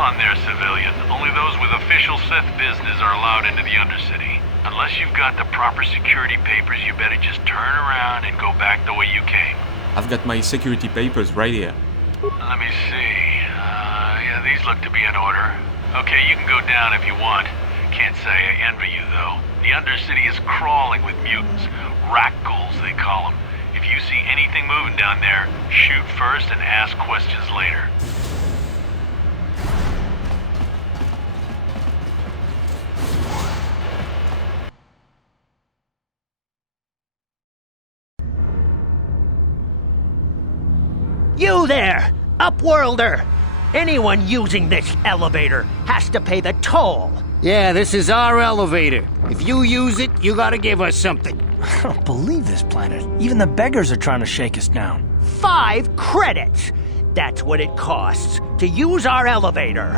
on there, civilian. Only those with official Sith business are allowed into the Undercity. Unless you've got the proper security papers, you better just turn around and go back the way you came. I've got my security papers right here. Let me see. Yeah, these look to be in order. Okay, you can go down if you want. Can't say I envy you, though. The Undercity is crawling with mutants. Rat ghouls, they call them. If you see anything moving down there, shoot first and ask questions later. You there, Upworlder! Anyone using this elevator has to pay the toll. Yeah, this is our elevator. If you use it, you gotta give us something. I don't believe this planet. Even the beggars are trying to shake us down. 5 credits! That's what it costs to use our elevator.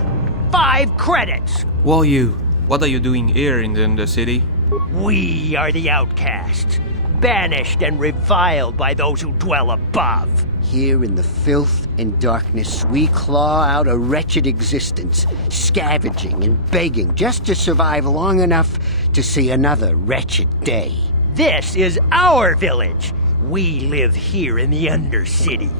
5 credits! Who are you? What are you doing here in the Undercity? We are the Outcasts, banished and reviled by those who dwell above. Here in the filth and darkness, we claw out a wretched existence, scavenging and begging just to survive long enough to see another wretched day. This is our village. We live here in the Undercity.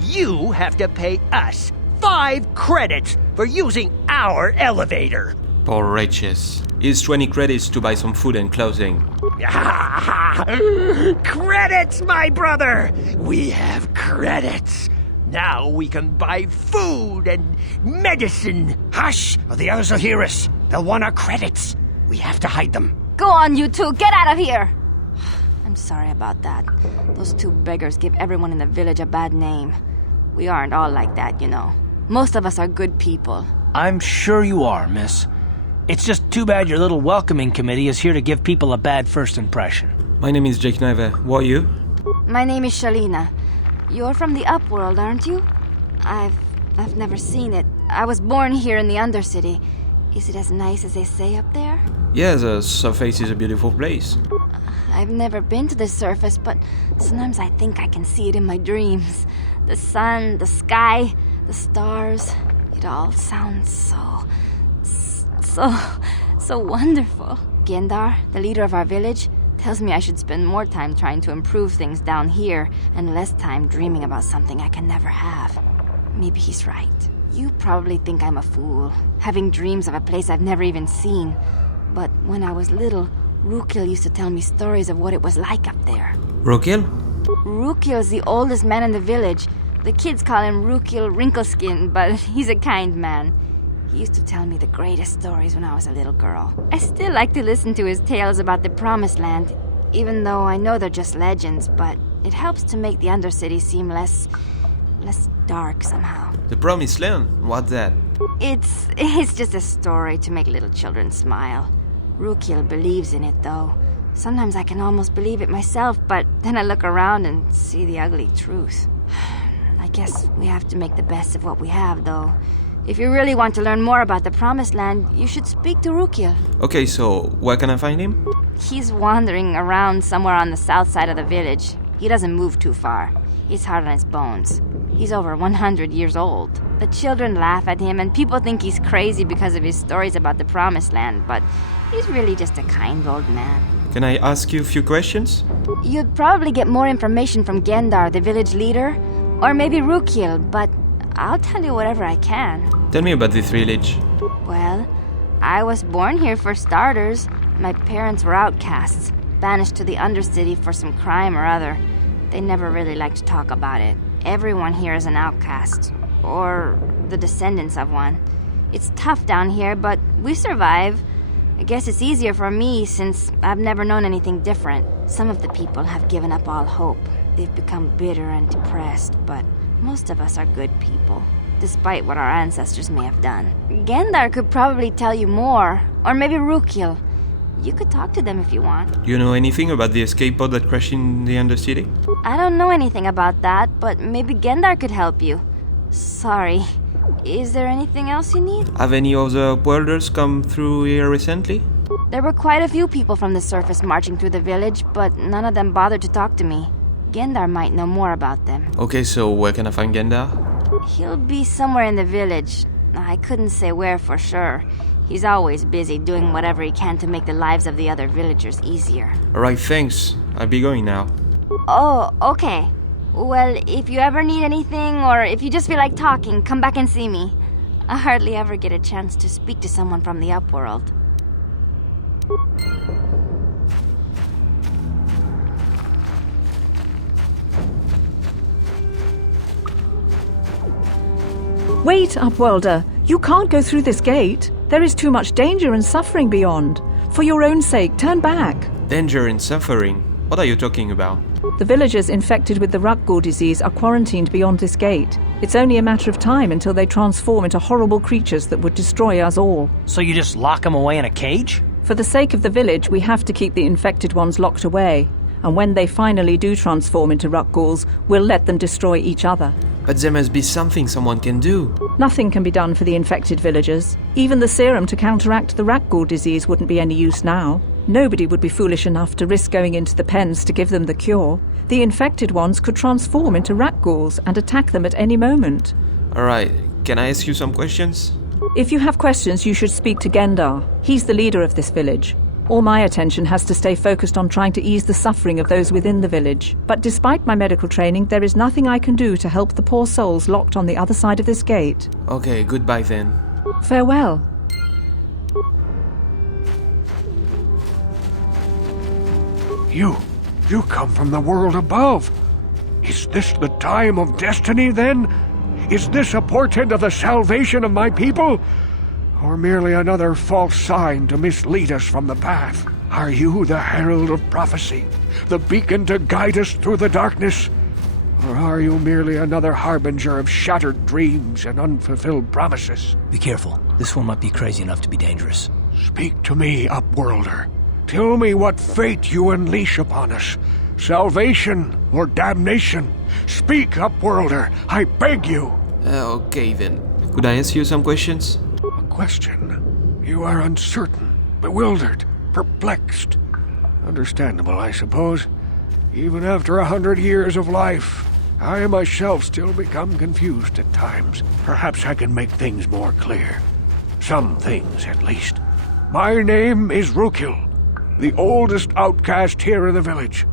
You have to pay us 5 credits for using our elevator. Poor wretches. Here's 20 credits to buy some food and clothing. Credits, my brother! We have credits. Now we can buy food and medicine. Hush, or the others will hear us. They'll want our credits. We have to hide them. Go on, you two. Get out of here. I'm sorry about that. Those 2 beggars give everyone in the village a bad name. We aren't all like that, you know. Most of us are good people. I'm sure you are, miss. It's just too bad your little welcoming committee is here to give people a bad first impression. My name is Jake Naive. Who are you? My name is Shalina. You're from the Upworld, aren't you? I've never seen it. I was born here in the Undercity. Is it as nice as they say up there? Yeah, the surface is a beautiful place. I've never been to the surface, but sometimes I think I can see it in my dreams. The sun, the sky, the stars. It all sounds so wonderful. Gendar, the leader of our village, tells me I should spend more time trying to improve things down here and less time dreaming about something I can never have. Maybe he's right. You probably think I'm a fool, having dreams of a place I've never even seen. But when I was little, Rukil used to tell me stories of what it was like up there. Rukil? Rukil's the oldest man in the village. The kids call him Rukil Wrinkleskin, but he's a kind man. He used to tell me the greatest stories when I was a little girl. I still like to listen to his tales about the Promised Land, even though I know they're just legends, but it helps to make the Undercity seem less dark somehow. The Promised Land? What's that? It's just a story to make little children smile. Rukil believes in it, though. Sometimes I can almost believe it myself, but then I look around and see the ugly truth. I guess we have to make the best of what we have, though. If you really want to learn more about the Promised Land, you should speak to Rukil. Okay, so where can I find him? He's wandering around somewhere on the south side of the village. He doesn't move too far. He's hard on his bones. He's over 100 years old. The children laugh at him, and people think he's crazy because of his stories about the Promised Land, but he's really just a kind old man. Can I ask you a few questions? You'd probably get more information from Gendar, the village leader, or maybe Rukil, but I'll tell you whatever I can. Tell me about this village. Well, I was born here for starters. My parents were outcasts, banished to the Undercity for some crime or other. They never really liked to talk about it. Everyone here is an outcast, or the descendants of one. It's tough down here, but we survive. I guess it's easier for me since I've never known anything different. Some of the people have given up all hope. They've become bitter and depressed, but most of us are good people, despite what our ancestors may have done. Gendar could probably tell you more, or maybe Rukil. You could talk to them if you want. Do you know anything about the escape pod that crashed in the Undercity? I don't know anything about that, but maybe Gendar could help you. Sorry. Is there anything else you need? Have any other worlders come through here recently? There were quite a few people from the surface marching through the village, but none of them bothered to talk to me. Gendar might know more about them. Okay, so where can I find Gendar? He'll be somewhere in the village. I couldn't say where for sure. He's always busy doing whatever he can to make the lives of the other villagers easier. Alright, thanks. I'll be going now. Oh, okay. Well, if you ever need anything, or if you just feel like talking, come back and see me. I hardly ever get a chance to speak to someone from the Upworld. Wait, Upworlder. You can't go through this gate. There is too much danger and suffering beyond. For your own sake, turn back. Danger and suffering? What are you talking about? The villagers infected with the Rukil disease are quarantined beyond this gate. It's only a matter of time until they transform into horrible creatures that would destroy us all. So you just lock them away in a cage? For the sake of the village, we have to keep the infected ones locked away. And when they finally do transform into Rukils, we'll let them destroy each other. But there must be something someone can do. Nothing can be done for the infected villagers. Even the serum to counteract the Rukil disease wouldn't be any use now. Nobody would be foolish enough to risk going into the pens to give them the cure. The infected ones could transform into Rukils and attack them at any moment. Alright, can I ask you some questions? If you have questions, you should speak to Gendar. He's the leader of this village. All my attention has to stay focused on trying to ease the suffering of those within the village. But despite my medical training, there is nothing I can do to help the poor souls locked on the other side of this gate. Okay, goodbye then. Farewell. You come from the world above. Is this the time of destiny, then? Is this a portent of the salvation of my people? Or merely another false sign to mislead us from the path? Are you the herald of prophecy, the beacon to guide us through the darkness? Or are you merely another harbinger of shattered dreams and unfulfilled promises? Be careful. This one might be crazy enough to be dangerous. Speak to me, Upworlder. Tell me what fate you unleash upon us. Salvation or damnation? Speak, Upworlder, I beg you. Okay then. Could I ask you some questions? A question? You are uncertain, bewildered, perplexed. Understandable, I suppose. Even after 100 years of life, I myself still become confused at times. Perhaps I can make things more clear. Some things, at least. My name is Rukil, the oldest outcast here in the village.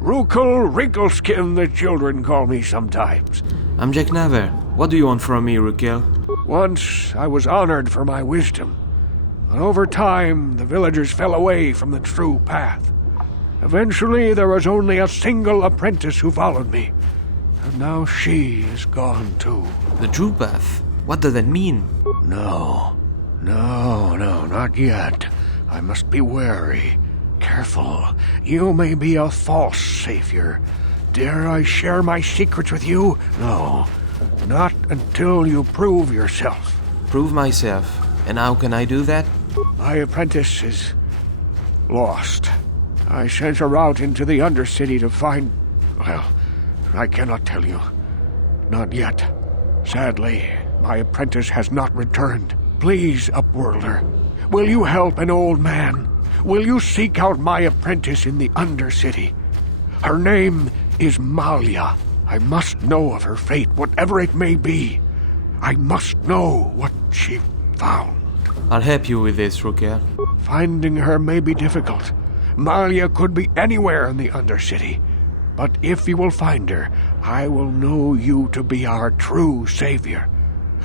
Rukil Wrinkleskin, the children call me sometimes. I'm Jack Naver. What do you want from me, Rukil? Once I was honored for my wisdom, but over time the villagers fell away from the true path. Eventually there was only a single apprentice who followed me, and now she is gone too. The true path? What does that mean? No, not yet. I must be wary. Careful. You may be a false savior. Dare I share my secrets with you? No, not until you prove yourself. Prove myself. And how can I do that? My apprentice is lost. I sent her out into the Undercity to find... Well, I cannot tell you. Not yet. Sadly, my apprentice has not returned. Please, Upworlder, will you help an old man? Will you seek out my apprentice in the Undercity? Her name is Malia. I must know of her fate, whatever it may be. I must know what she found. I'll help you with this, Rukil. Finding her may be difficult. Malia could be anywhere in the Undercity. But if you will find her, I will know you to be our true savior.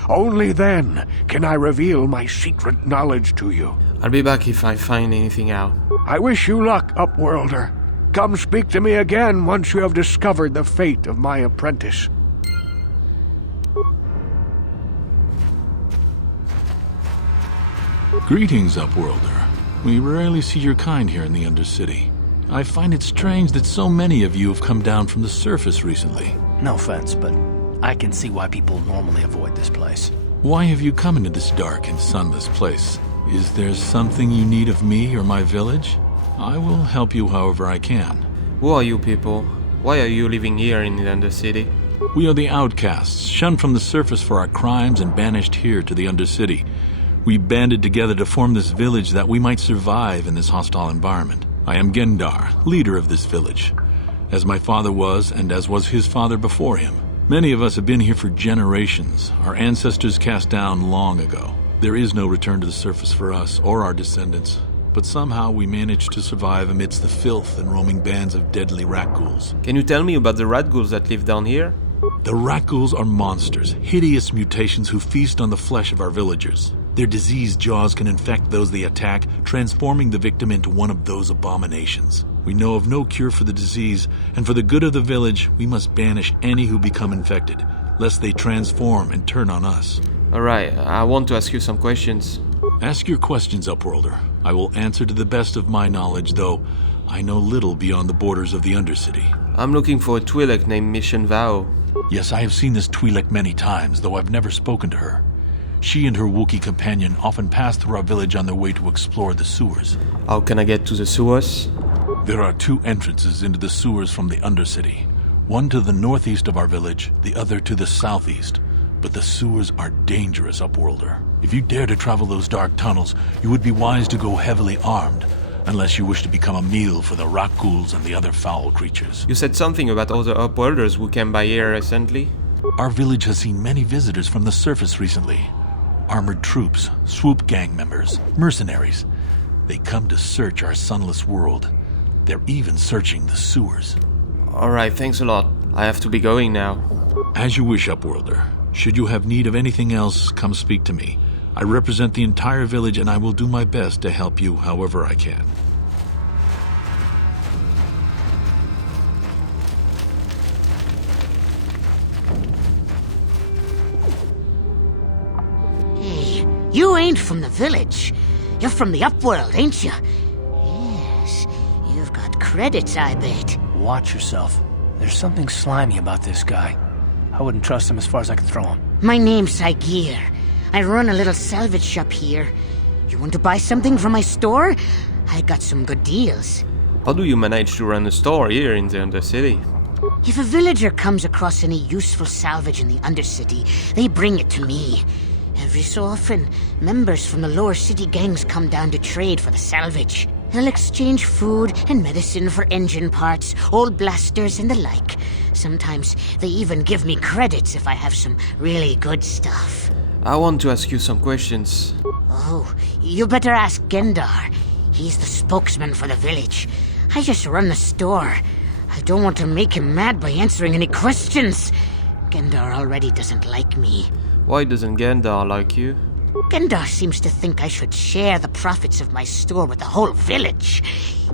Only then can I reveal my secret knowledge to you. I'll be back if I find anything out. I wish you luck, Upworlder. Come speak to me again once you have discovered the fate of my apprentice. Greetings, Upworlder. We rarely see your kind here in the Undercity. I find it strange that so many of you have come down from the surface recently. No offense, but I can see why people normally avoid this place. Why have you come into this dark and sunless place? Is there something you need of me or my village? I will help you however I can. Who are you people? Why are you living here in the Undercity? We are the Outcasts, shunned from the surface for our crimes and banished here to the Undercity. We banded together to form this village that we might survive in this hostile environment. I am Gendar, leader of this village, as my father was and as was his father before him. Many of us have been here for generations. Our ancestors cast down long ago. There is no return to the surface for us or our descendants. But somehow we managed to survive amidst the filth and roaming bands of deadly rat ghouls. Can you tell me about the rat ghouls that live down here? The rat ghouls are monsters, hideous mutations who feast on the flesh of our villagers. Their diseased jaws can infect those they attack, transforming the victim into one of those abominations. We know of no cure for the disease, and for the good of the village, we must banish any who become infected, lest they transform and turn on us. Alright, I want to ask you some questions. Ask your questions, Upworlder. I will answer to the best of my knowledge, though I know little beyond the borders of the Undercity. I'm looking for a Twi'lek named Mission Vao. Yes, I have seen this Twi'lek many times, though I've never spoken to her. She and her Wookiee companion often pass through our village on their way to explore the sewers. How can I get to the sewers? There are 2 entrances into the sewers from the Undercity. One to the northeast of our village, the other to the southeast. But the sewers are dangerous, Upworlder. If you dare to travel those dark tunnels, you would be wise to go heavily armed, unless you wish to become a meal for the rat ghouls and the other foul creatures. You said something about other Upworlders who came by here recently? Our village has seen many visitors from the surface recently. Armored troops, swoop gang members, mercenaries. They come to search our sunless world. They're even searching the sewers. Alright, thanks a lot. I have to be going now. As you wish, Upworlder. Should you have need of anything else, come speak to me. I represent the entire village and I will do my best to help you however I can. Hey, you ain't from the village. You're from the Upworld, ain't you? Yes, you've got credits, I bet. Watch yourself. There's something slimy about this guy. I wouldn't trust him as far as I could throw him. My name's Saigir. I run a little salvage shop here. You want to buy something from my store? I got some good deals. How do you manage to run a store here in the Undercity? If a villager comes across any useful salvage in the Undercity, they bring it to me. Every so often, members from the lower city gangs come down to trade for the salvage. They'll exchange food and medicine for engine parts, old blasters, and the like. Sometimes they even give me credits if I have some really good stuff. I want to ask you some questions. Oh, you better ask Gendar. He's the spokesman for the village. I just run the store. I don't want to make him mad by answering any questions. Gendar already doesn't like me. Why doesn't Gendar like you? Gendar seems to think I should share the profits of my store with the whole village.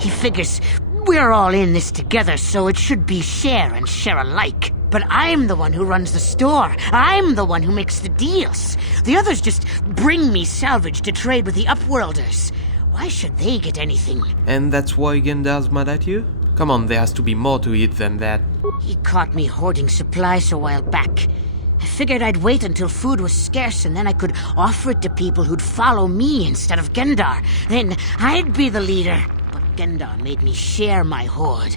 He figures we're all in this together, so it should be share and share alike. But I'm the one who runs the store. I'm the one who makes the deals. The others just bring me salvage to trade with the Upworlders. Why should they get anything? And that's why Gendar's mad at you? Come on, there has to be more to it than that. He caught me hoarding supplies a while back. I figured I'd wait until food was scarce and then I could offer it to people who'd follow me instead of Gendar. Then I'd be the leader. But Gendar made me share my hoard.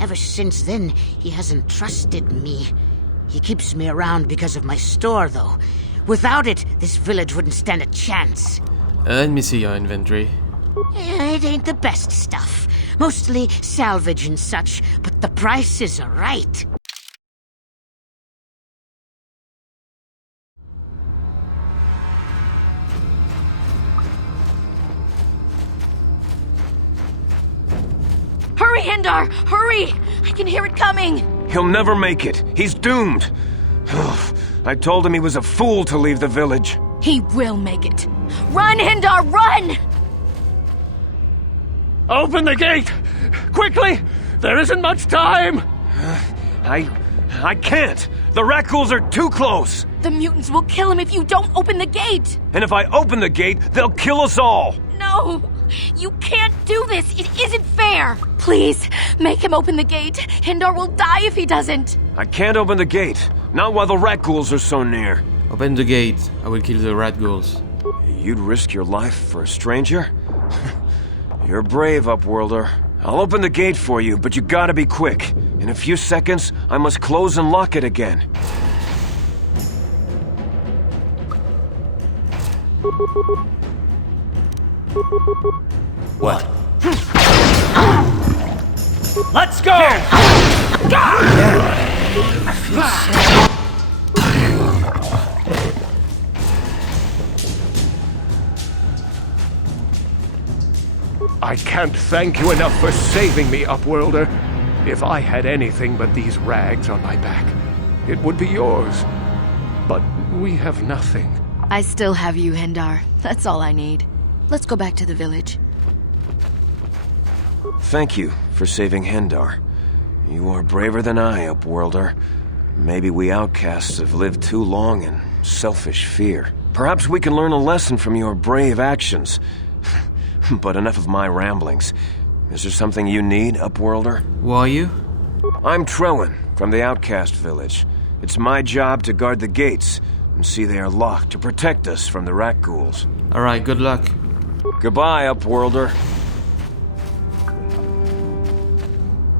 Ever since then, he hasn't trusted me. He keeps me around because of my store, though. Without it, this village wouldn't stand a chance. Let me see your inventory. It ain't the best stuff. Mostly salvage and such, but the prices are right. Hurry, Gendar! Hurry! I can hear it coming! He'll never make it. He's doomed. I told him he was a fool to leave the village. He will make it. Run, Gendar, run! Open the gate! Quickly! There isn't much time! I can't. The rat ghouls are too close. The mutants will kill him if you don't open the gate! And if I open the gate, they'll kill us all. No! You can't do this! It isn't fair! Please, make him open the gate. Gendar will die if he doesn't. I can't open the gate. Not while the rat ghouls are so near. Open the gate. I will kill the rat ghouls. You'd risk your life for a stranger? You're brave, Upworlder. I'll open the gate for you, but you gotta be quick. In a few seconds, I must close and lock it again. What? Let's go! I feel sick. I can't thank you enough for saving me, Upworlder. If I had anything but these rags on my back, it would be yours. But we have nothing. I still have you, Gendar. That's all I need. Let's go back to the village. Thank you for saving Gendar. You are braver than I, Upworlder. Maybe we outcasts have lived too long in selfish fear. Perhaps we can learn a lesson from your brave actions. But enough of my ramblings. Is there something you need, Upworlder? Who are you? I'm Trellin, from the Outcast village. It's my job to guard the gates and see they are locked to protect us from the rat ghouls. Alright, good luck. Goodbye, Upworlder.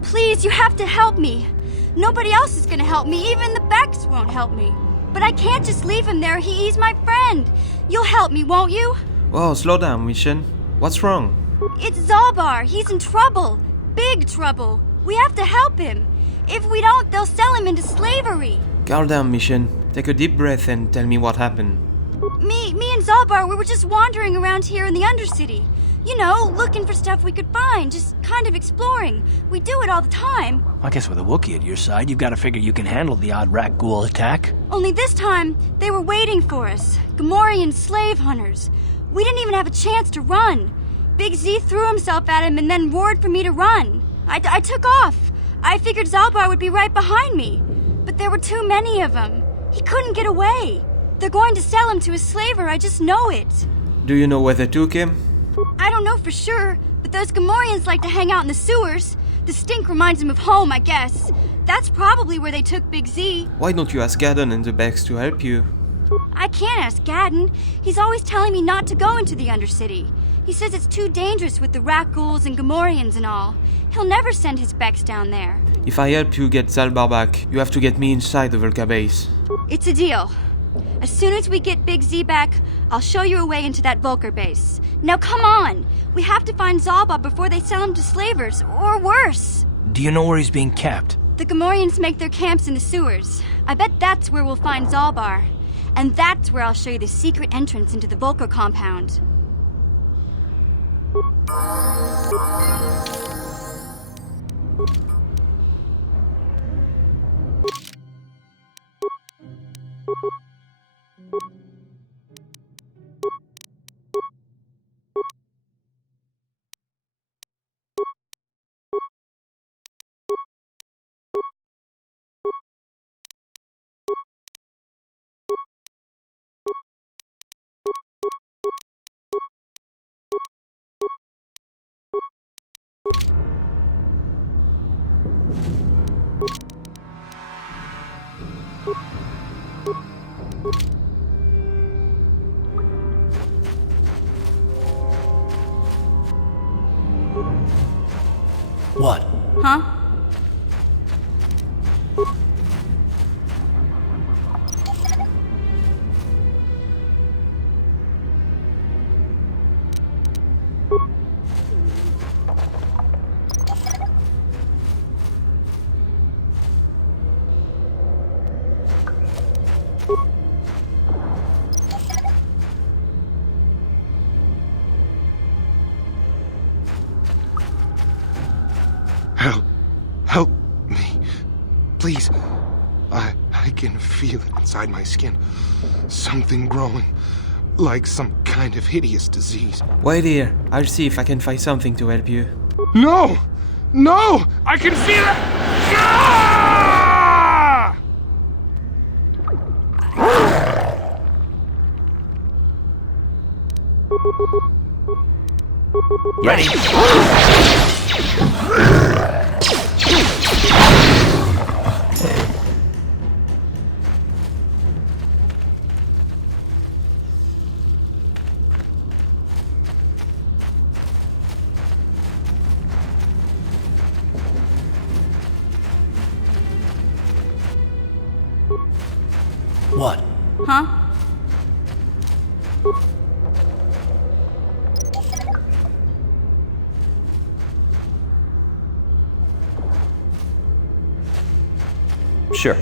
Please, you have to help me. Nobody else is gonna help me. Even the Becks won't help me. But I can't just leave him there. He's my friend. You'll help me, won't you? Whoa, slow down, Mission. What's wrong? It's Zalbar. He's in trouble. Big trouble. We have to help him. If we don't, they'll sell him into slavery. Calm down, Mission. Take a deep breath and tell me what happened. Me and Zalbar, we were just wandering around here in the Undercity. You know, looking for stuff we could find, just kind of exploring. We do it all the time. I guess with a Wookiee at your side, you've got to figure you can handle the odd rat ghoul attack. Only this time, they were waiting for us. Gamorrean slave hunters. We didn't even have a chance to run. Big Z threw himself at him and then roared for me to run. I took off. I figured Zalbar would be right behind me. But there were too many of them. He couldn't get away. They're going to sell him to a slaver, I just know it. Do you know where they took him? I don't know for sure, but those Gamorreans like to hang out in the sewers. The stink reminds them of home, I guess. That's probably where they took Big Z. Why don't you ask Gadon and the Becks to help you? I can't ask Gadon. He's always telling me not to go into the Undercity. He says it's too dangerous with the rat ghouls and Gamorreans and all. He'll never send his Becks down there. If I help you get Zalbar back, you have to get me inside the Vulca base. It's a deal. As soon as we get Big Z back, I'll show you a way into that Vulcar base. Now come on! We have to find Zalbar before they sell him to slavers, or worse. Do you know where he's being kept? The Gamorreans make their camps in the sewers. I bet that's where we'll find Zalbar. And that's where I'll show you the secret entrance into the Vulcar compound. What? Huh? Help me. Please. I can feel it inside my skin. Something growing. Like some kind of hideous disease. Wait here. I'll see if I can find something to help you. No! No! I can feel it! Ah! Ready? What? Huh? Sure.